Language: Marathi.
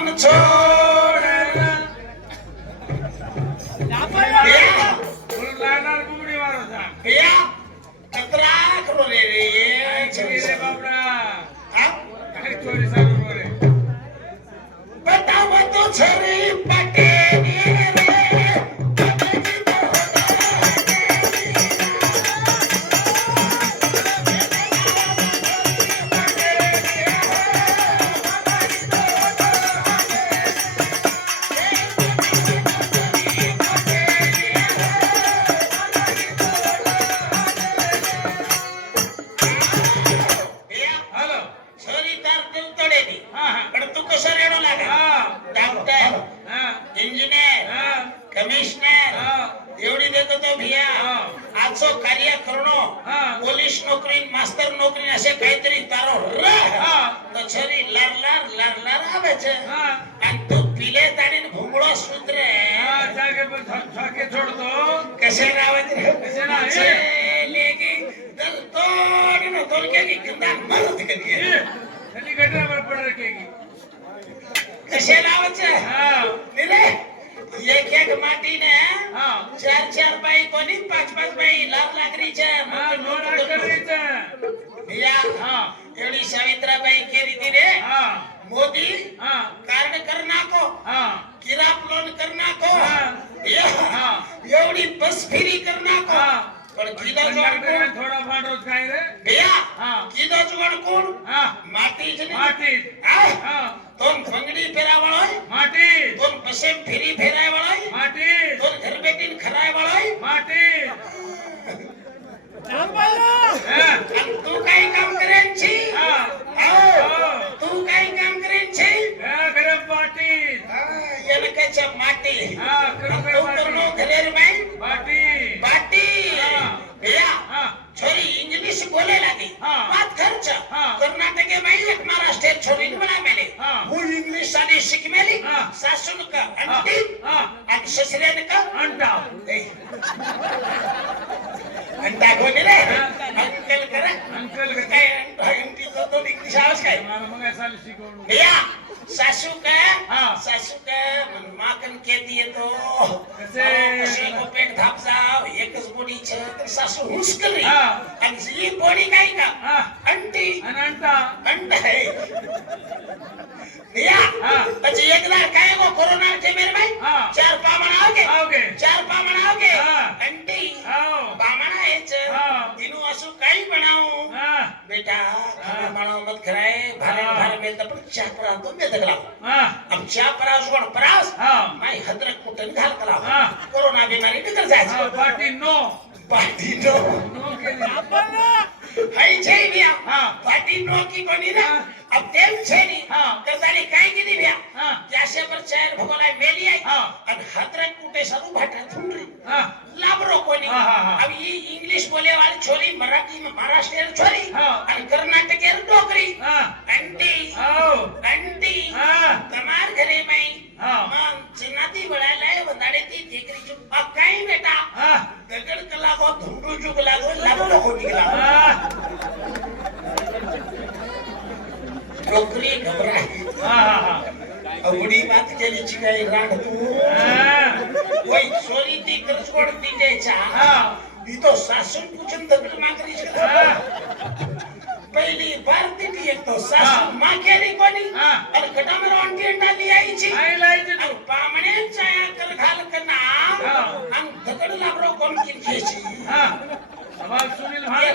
मन छोड लागणार बुमडी मारायचा या कतरा करो रे रे बाबडा हा काय चोरी सांगू रे बताव तो छरी पाटे रे कार्य करणं पोलीस नोकरी मास्तर नोकरी असे काहीतरी तारो तो छरी लार लार लार लार आवेचे आणि तो पिले ताडीन भोंगळो सूत्र जागे पण छाके छोडतो कसे रावत रे कसे नाही लेकी दल तोड न तोड के की गंदा मरत कधी खाली गटरावर पड रखेगी कसे लावायचे निरे एक एक माटीने चार चार बाई कोणी पाच पाच बाई लाख लाकरीच्या एवढी सावित्राबाई केली ती रे मोदी कार्ड कर नाको किराप लोन कर नाको एवढी बस फिरी कर नाको पण किदा जोड थोडा फार रोज काय रे भैया किदा जोड कोण माटी जने माटी तोन फंगडी फेरावळोय माटी तोन बसे फिरी फेरावळोय माटी तोन घर बेटीन खरायवळोय माटी तू काही काम करेनची तू काही काम करेनची गरम माटी येनकाच्या माटी तू करणो घरेर बाई माटी बाटी भैया छोरी इंग्लिश बोले लागी बात खर्च कर्नाटके बाई एक महाराष्ट्र छोरी बना मेले वो इंग्लिश साडी शिक मेली सासून का अंटी आणि ससऱ्याने का अंटा अंटा कोणी रे अंकल करा अंकल काय अंटी तो इंग्लिश आवाज काय मला मग साल शिकवून भैया सासू का माकन के दिए तो कसे को पेट धाप जाव एकच बोडी छे तर सासू हुसकली आणि ही बोडी काय का अंटी अनंटा अंडा है भैया अजी एकदा काय गो कोरोना थे मेरे भाई चार पामण आओगे चार पामण आओगे अंटी पामण आहेच तिनु असू काही बनाऊ बेटा बनाऊ मत कराय भारे भारे में तो चार परा तो में दगला अब चार परा जोड़ परास मैं हदरक कुटन घाल करा कोरोना बीमारी निकल जाए पार्टी नो के हाय जय भैया पार्टी नो की कोनी ना अब टेम छे नी करतानी काय कीधी भैया त्यासे पर चार भगोला मेली आई और हदरक कुटे सारू भाटा थुंडरी लाबरो कोनी अब ये इंग्लिश बोले वाली छोरी मराठी में महाराष्ट्र छोरी और कर्नाटक नौकरी आंटी तमार घरे में मग चिन्नाती बळायला वंदाडे ती देखरी चुप काय बेटा दगड कला गो धुंडू चुक लागो लाबरो को निकला नौकरी घबराई अवडी बात केली चिकाई राड तू वही सोरी ती करसकोड ती द्यायचा ही तो सासून पूछन दगड मागरी पहिली बार ती एक तो सासू मा केली कोणी आणि कटामर ऑनटी अंडा लियायची आणि पामण्यांचा कर घाल कना आणि दगड लाबरो कोण की घ्यायची सुनील भाई